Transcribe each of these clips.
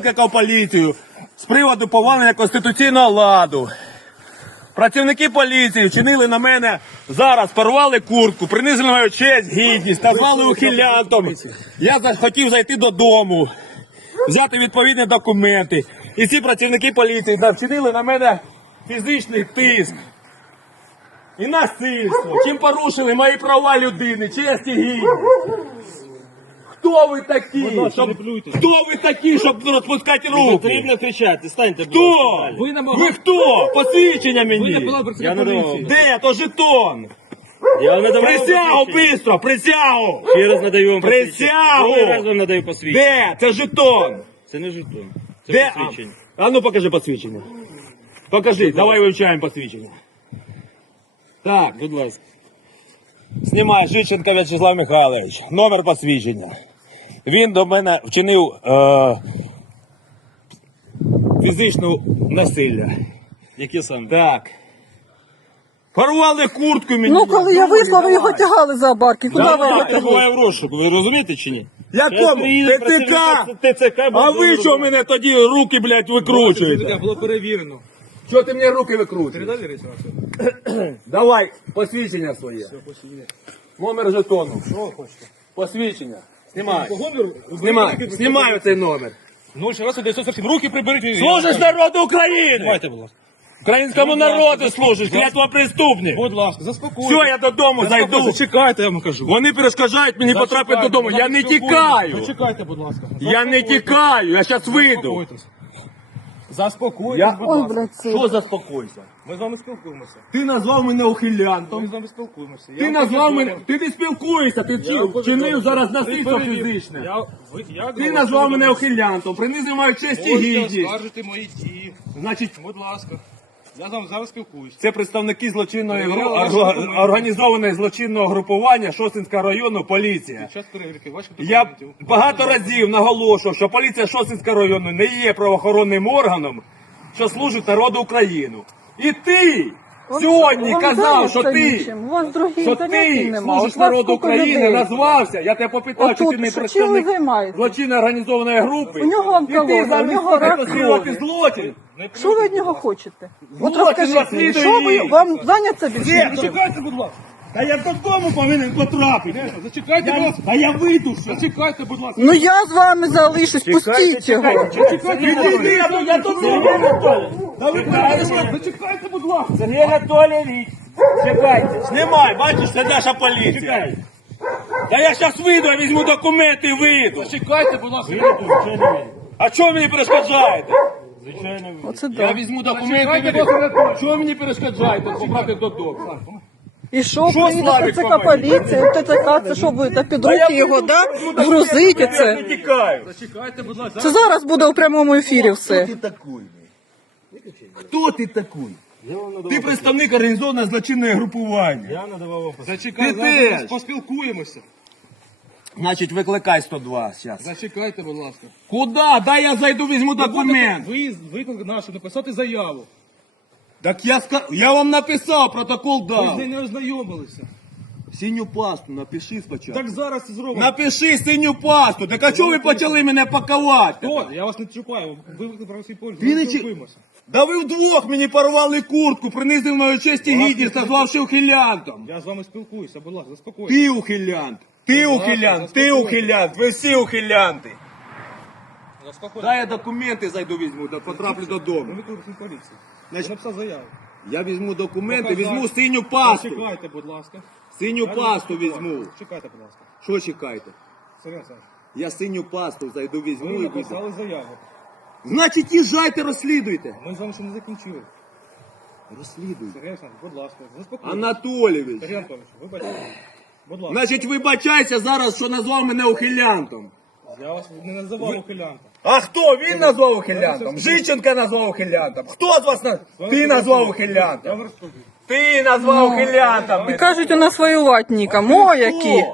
Викликав поліцію з приводу повалення конституційного ладу. Працівники поліції вчинили на мене зараз, порвали куртку, принизили мою честь, гідність, назвали ухилянтом. Я хотів зайти додому, взяти відповідні документи. І ці працівники поліції вчинили на мене фізичний тиск і насильство. Чим порушили мої права людини, честь і гідність. Хто ви такі? Щоб... не. Хто ви такі, щоб розпускати руки? Потрібно кричати, станьте. Хто? ласка, далі. Ви, ви хто? Посвідчення Ви не мені. Я не давав. поліції. Де? То жетон. Я вам надавав Присягу, посвідчення. бистро, присягу. Ще раз надаю вам посвідчення. Присягу! Другий раз вам надаю посвідчення. Де? Це жетон. Це не жетон. Це Де? посвідчення. А ну покажи посвідчення. Покажи, давай вивчаємо посвідчення. Так, Будь ласка. знімає Жиченко В'ячеслав Михайлович. Номер посвідчення. Він до мене вчинив е, фізичне насилля. Яке саме? Так. Порвали куртку мені. Ну, коли я вийшла, ви його тягали за барки. Куди ви його Я тягли? в розшуку, ви розумієте чи ні? Якому? Щас приїде ТЦК? працівник ТЦК. А буде ви що розуміти. мене тоді руки, блядь, викручуєте? Було перевірено. Що ти мені руки викручуєш? Передали реєстрацію? Давай, посвідчення своє. Номер жетону. Що ви хочете? Посвідчення. Знімай. Знімай. Знімаю цей номер. 016 947. Руки приберіть. Служиш народу України! Давайте, будь ласка. Українському народу служиш, клятва преступник. Будь ласка, заспокойтесь. Все, я додому зайду. Зачекайте, я вам кажу. Вони перешкоджають мені потрапити Зачекайте, додому. Я не заспокойтесь. тікаю. Зачекайте, будь ласка. Я не Заспокойтесь. тікаю, я зараз вийду. Заспокойтесь. Заспокойтесь, Я- будь Ой, ласка. блядь, це. Що заспокойся? Ми з вами спілкуємося. Ти назвав мене Ми ухилянтом. з вами спілкуємося. Я Ти вам назвав мене. Ти не спілкуєшся, ти Я вам повідомив. зараз Ви насильство фізичне. Я, ви, я Ти назвав мене ухилянтом, принизив мою честь і Можете гідність. оскаржити мої дії. Значить, Будь ласка. Я з вами зараз спілкуюсь. це представники злочинної гру... Перевіряли ваші орга- документи. організованого злочинного групування Шосинського району поліція. Під час перевірки ваших Я документів. багато разів наголошував, що поліція Шосинського району не є правоохоронним органом, що служить народу України. І ти сьогодні Вам казав, що ти. У вас що ти служиш народу України, назвався. Я тебе попитав, чи ти не представник злочинної організованої групи. У нього І ти замість розслідувати злочин. Що ви від нього хочете? От розкажіть що ви вам зайняться більше? Нічим? Будь ласка. Та я додому повинен потрапити. Зачекайте, будь Я, ласка. та я вийду. Зачекайте, будь ласка. Ну я з вами залишусь, пустіть його. Іди, я тут, я тут Та ви Зачекайте, будь ласка. Сергій Анатолійович. Чекайте. Знімай, бачиш, це наша поліція. Та я зараз вийду, я візьму документи і вийду. Зачекайте, будь ласка. А чого мені перешкоджаєте? Оце Я візьму документи і Зачекайте, вийду. Чого мені перешкоджаєте побрати додому? І що, Що приїде Славік ТЦК поліція, ТЦК, це що будете під руки його, да? Грузите Я це. не тікаю. Зачекайте, будь ласка. Це зараз буде у прямому ефірі все. такий? Хто ти такий? Ти представник організованого злочинного групування. Я надавав вам. Зачекайте, теж. поспілкуємося. Значить, викликай 102 зараз. Зачекайте, будь ласка. Куда? Дай я зайду, візьму документ. Ви виклик нашу написати заяву. Так я ска... я вам написав, протокол Ви з дав. нею не ознайомилися. Синю пасту напиши спочатку. Так зараз це зробимо. Напиши синю пасту. Так а чого ви почали мене пакувати? Хто? Я вас не чекаю. Ви виклик про свій поліс. Ти не чи- Да ви вдвох мені порвали куртку, принизив мою честь і гідність, назвавши ухилянтом. Я з вами спілкуюся, будь ласка, заспокойтесь. Ти ухилянт. Ти ухилянт, ти ухилянт, ви всі ухилянти. Заспокойтесь. Дай я документи зайду візьму, да потраплю Ви додому. виклик Значить- Я написав заяву. Я візьму документи, Показати. візьму синю пасту. Зачекайте, будь ласка. Синю Я пасту не- візьму. Чекайте, будь ласка. Що чекаєте? Сергій Олександрович, Я синю пасту зайду візьму ви і візьму. написали заяву. Значить, їжджайте, розслідуйте. Ми з вами ще не закінчили. Розслідуйте. Сергій Олександрович, будь ласка, заспокойтесь. Анатолійович. Сергій Анатолійович, вибачте. Будь ласка. Значить, вибачайся зараз, що назвав мене ухилянтом. Я вас не називав ухилянтом. А хто? Він назвав ухилянтом? Жиченка назвав ухилянтом. Хто з вас на... Ти назвав ухилянтом. Ти назвав ухилянтом. І кажуть, у нас воювати нікому. О, які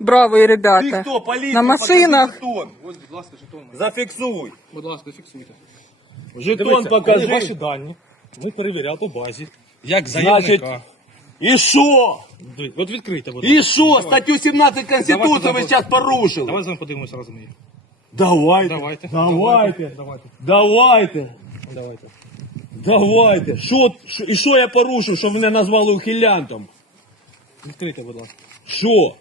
браві Ти ребята. хто? Поліція, На машинах. Ось, будь ласка, жетон. Зафіксуй. Будь ласка, фіксуйте. Жетон покажи. ваші дані. Ми перевіряли по базі. Як Значить, заявника. і що? От відкрийте, будь ласка. І що? Статтю 17 Конституції ви зараз порушили. Давай з вами подивимося разом її. Давайте. Давайте. Давайте. Давайте. Давайте. Давайте. Давайте. Що, що- і що я порушив, що мене назвали ухилянтом? Відкрийте, будь ласка. Що?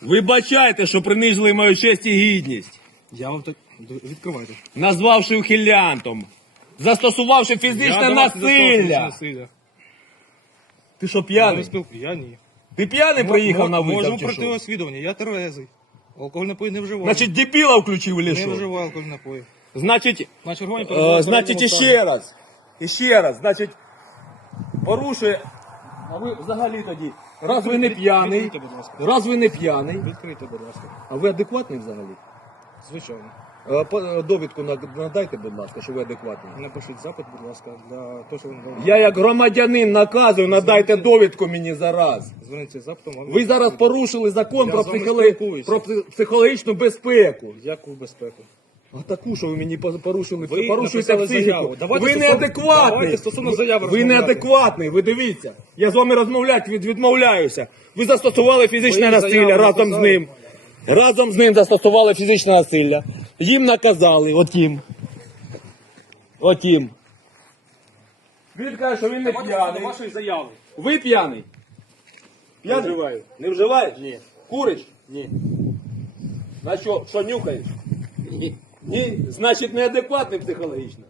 Вибачайте, що принизили мою честь і гідність, Я вам так... Відкривайте. назвавши ухилянтом, застосувавши фізичне до вас не застосовую насилля. насилля. Ти що Я не п'яний? Я ні. Ти п'яний приїхав на визов чи пройти освідування. Я терезий. Алкоголь напої не вживав. Значить, дебіла включив или не що? вживаю алкоголь напої. Значить, На червоні Е, значить, іще раз. Іще раз. Значить, порушує. А ви взагалі тоді. Раз ви не п'яний. Відкрийте, будь ласка. Раз ви не п'яний. Відкрийте, будь ласка. А ви адекватний взагалі? Звичайно. Довідку надайте, будь ласка, що ви адекватний. Напишіть запит, будь ласка, для того, що ви Я як громадянин наказую, надайте довідку мені зараз. Зверніться запитом. вам Ви зараз порушили закон Я про, з вами психоло- спілкуюся. про пси- психологічну безпеку. Яку безпеку? А таку, що ви мені по- порушили, Ви порушуєте написали психіку. заяву. Давайте ви стосовно- неадекватний. давайте стосовно заяви ви розмовляти. неадекватний, ви дивіться. Я з вами розмовляти від, відмовляюся. Ви застосували фізичне Ви насилля разом з написали? ним. Разом з ним застосували фізичне насилля. Їм наказали, отім. Отім. Він каже, що він не п'яний. вашої заяви. Ви п'яний? П'яний? Не вживаю. Не вживаєш? Ні. Куриш? Ні. На що, що нюхаєш? Ні. Ні, значить неадекватний психологічно.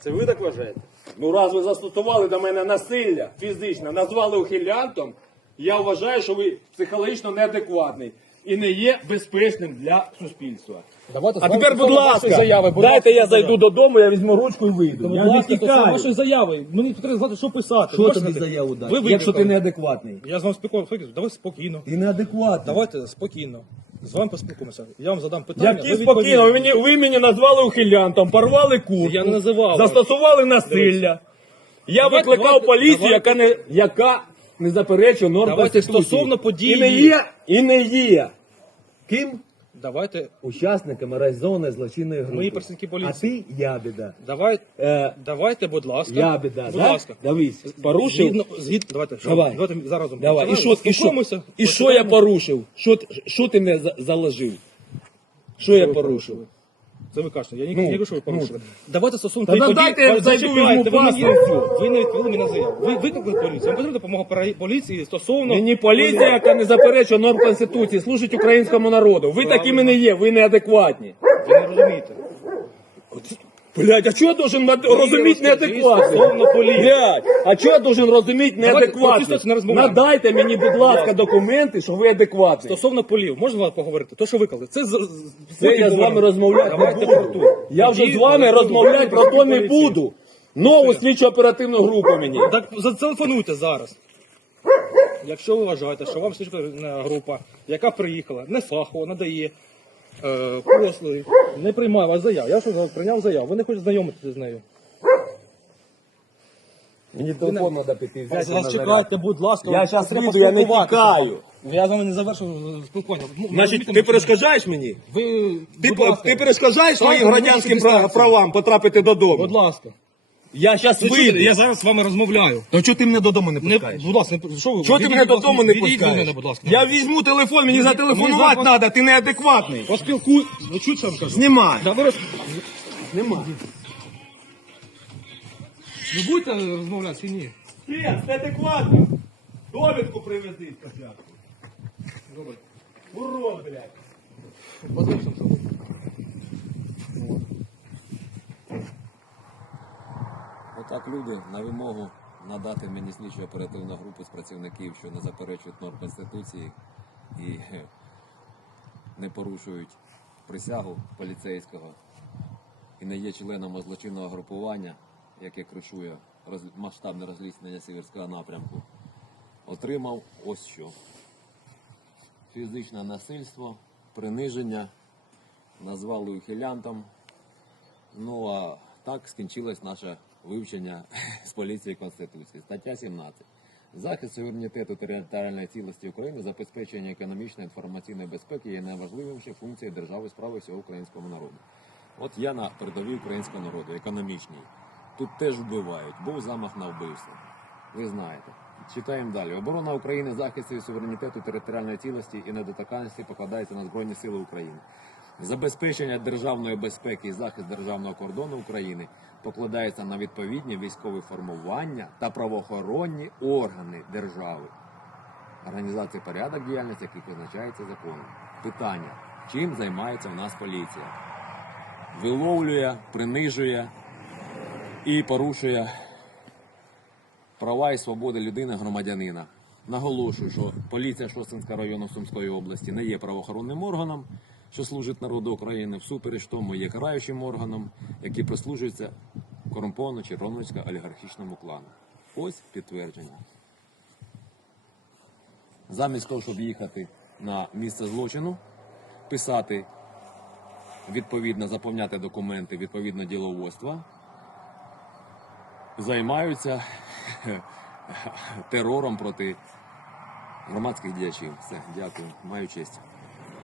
Це ви так вважаєте? Ну, раз ви застосували до мене насилля фізичне, назвали ухилянтом, я вважаю, що ви психологічно неадекватний і не є безпечним для суспільства. Давайте А тепер, будь ласка, заяви. дайте я зайду додому, я візьму ручку і вийду. Я не тікаю. вашої заяви. Мені потрібно знати, що писати. Що Ви тобі бачите? заяву Ви дати, якщо викликали. ти неадекватний? Я з вами спілкуюся. Давай спокійно. Ти неадекватний. Давайте спокійно. З вами поспілкуємося. Я вам задам питання. Які ви спокійно, ви відповідаєте. мені, ви мені назвали ухилянтом, порвали куртку, Я не називав. застосували насилля. Я Давайте, викликав давайте, поліцію, давайте. яка не, яка не заперечує норм Давайте Конституції. стосовно події. І не є, і не є. Ким? Давайте, Учасниками організованої злочинної групи. Мої працівники поліції. А ти ябіда. давай, Е, давайте, будь ласка. ябіда, будь да? ласка. Дивись, порушив. Згідно, згідно, давайте, що? Давай. давайте зараз. Давай, і що, і що, і що я порушив? Що, ти- що ти мене за- заложив? Що я порушив? Це ви кажете, я ні, Ну, не кажу, що ви порушили. Давайте стосовно Та тієї дайте я Ой, зайду, зачекайте, візьму ви. Ви не відповіли мені на заяву. Ви викликали поліцію. Вам потрібна допомога пара- поліції стосовно... Мені поліція, яка не заперечує норм Конституції, служить українському народу. Ви такими не є, ви неадекватні. Ви не розумієте. Блять, а чого я должен над- розуміти стосовно поліції. Блять, а чого я должен розуміти Давайте неадекватний? просто не розмовляємо. Надайте мені, будь ласка, документи, що ви адекватний. Стосовно полів, можна з вами поговорити? То, що викликали, це... з- з- Це я з вами розмовляти не Давайте буду. ту. Я вже Тоді з вами ви- розмовляти про то не поліції. буду. Нову слідчу оперативну групу мені. Так зателефонуйте зараз. Якщо ви вважаєте, що вам слідча група, яка приїхала, не фахово, надає е, послуги, не приймає вас заяв. Я що прийняв заяву, ви не хочете знайомитися з нею. Мені телефон треба піти взяти. Зараз чекайте, будь ласка. Я зараз треба вийду, я не поспілкуватися. тікаю. Я з вами не завершив спілкування. Ну, Значить, ти перешкоджаєш мені? Ви, Ти, будь ласка, ти перешкоджаєш своїм Так, громадянським ну, правам потрапити додому? будь ласка. Я зараз Ви вийду. Я зараз з вами розмовляю. То чого ти мене додому не Не, пускаєш? будь ласка, не, що ви? Чого ти відійдіть, мене будь ласка, додому не відійдіть від пускаєш? мене, будь ласка. Я візьму телефон, мені зателефонувати зараз- треба, ти неадекватний. Поспілкуй. Що я вам кажу? Знімай. Да, ви роз... Знімай. Ви будете розмовляти чи ні? Спец, неадекватний. Довідку привези спочатку. Урод, блядь. Позвольте, що ви. Отак люди на вимогу надати мені слідчу оперативну групу з працівників, що не заперечують норм Конституції і не порушують присягу поліцейського і не є членом злочинного групування, яке кришує масштабне розліснення сіверського напрямку, отримав ось що. Фізичне насильство, приниження, назвали ухилянтом, Ну а так скінчилось наше вивчення з поліції Конституції. Стаття 17. Захист суверенітету територіальної цілості України, забезпечення економічної інформаційної безпеки є найважливішою функцією держави справи всього українського народу. От я на передовій українського народу, економічній. Тут теж вбивають. Був замах на вбивство. Ви знаєте. Читаємо далі. Оборона України, захист її суверенітету, територіальної цілості і недоторканності покладається на Збройні Сили України. Забезпечення державної безпеки і захист державного кордону України покладається на відповідні військові формування та правоохоронні органи держави. Організація порядок діяльності, яких визначається законом. Питання: чим займається у нас поліція? Виловлює, принижує і порушує права і свободи людини громадянина. Наголошую, що поліція Шостинського району Сумської області не є правоохоронним органом, що служить народу України, всупереч тому є караючим органом, який прислужується корумпованому червонсько олігархічному клану. Ось підтвердження. Замість того, щоб їхати на місце злочину, писати відповідно, заповняти документи відповідно діловодства, займаються терором проти громадських діячів. Все, дякую. Маю честь.